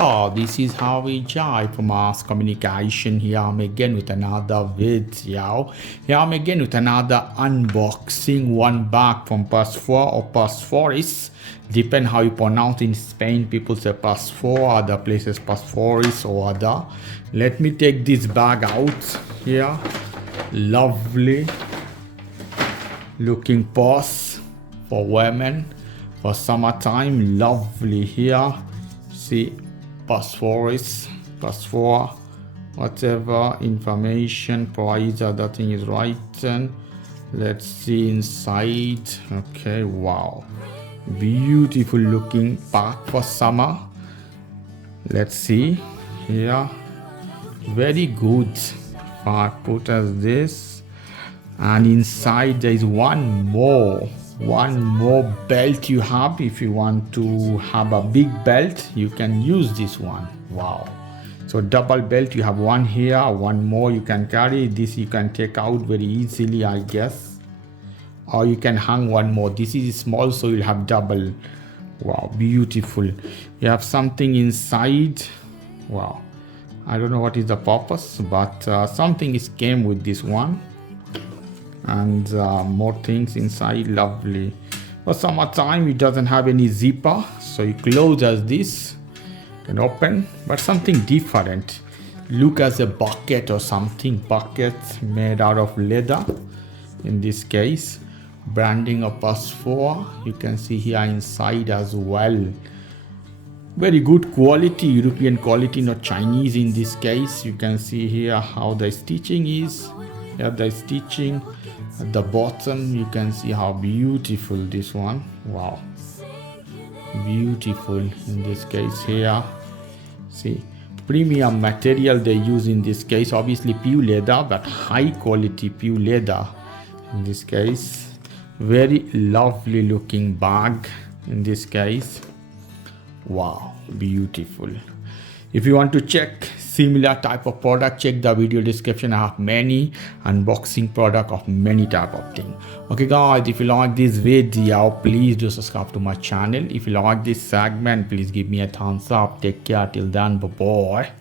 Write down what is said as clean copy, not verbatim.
Oh, this is how we jive for mass communication. Here I'm again with another video. Here I'm again with another unboxing. One bag from Parfois or Parfois. Depend how you pronounce in Spain. People say Parfois, other places Parfois or other. Let me take this bag out here. Lovely looking purse for women for summertime. Lovely here. See, Parfois, whatever information, price, other thing is written. Let's see inside. Okay, wow, beautiful looking bag for summer. Let's see here. Very good. I put as this, and inside there is one more belt you have. If you want to have a big belt, you can use this one. Wow, so double belt, you have one here, one more you can carry. This you can take out very easily, I guess, or you can hang one more. This is small, so you'll have double. Wow, beautiful. You have something inside. Wow, I don't know what is the purpose, but something came with this one, and more things inside. Lovely. For summertime, it doesn't have any zipper, so you close as this, can open, but something different. Look as a bucket or something. Bucket made out of leather in this case. Branding of Parfois, you can see here inside as well. Very good quality, European quality, not Chinese in this case. You can see here how the stitching is. Here the stitching at the bottom, you can see how beautiful this one. Wow, beautiful in this case here. See, premium material they use in this case. Obviously pure leather, but high quality pure leather in this case. Very lovely looking bag in this case. Wow, beautiful. If you want to check similar type of product, check the video description. I have many unboxing product of many type of thing. Okay guys, if you like this video, please do subscribe to my channel. If you like this segment, please give me a thumbs up. Take care till then, bye bye.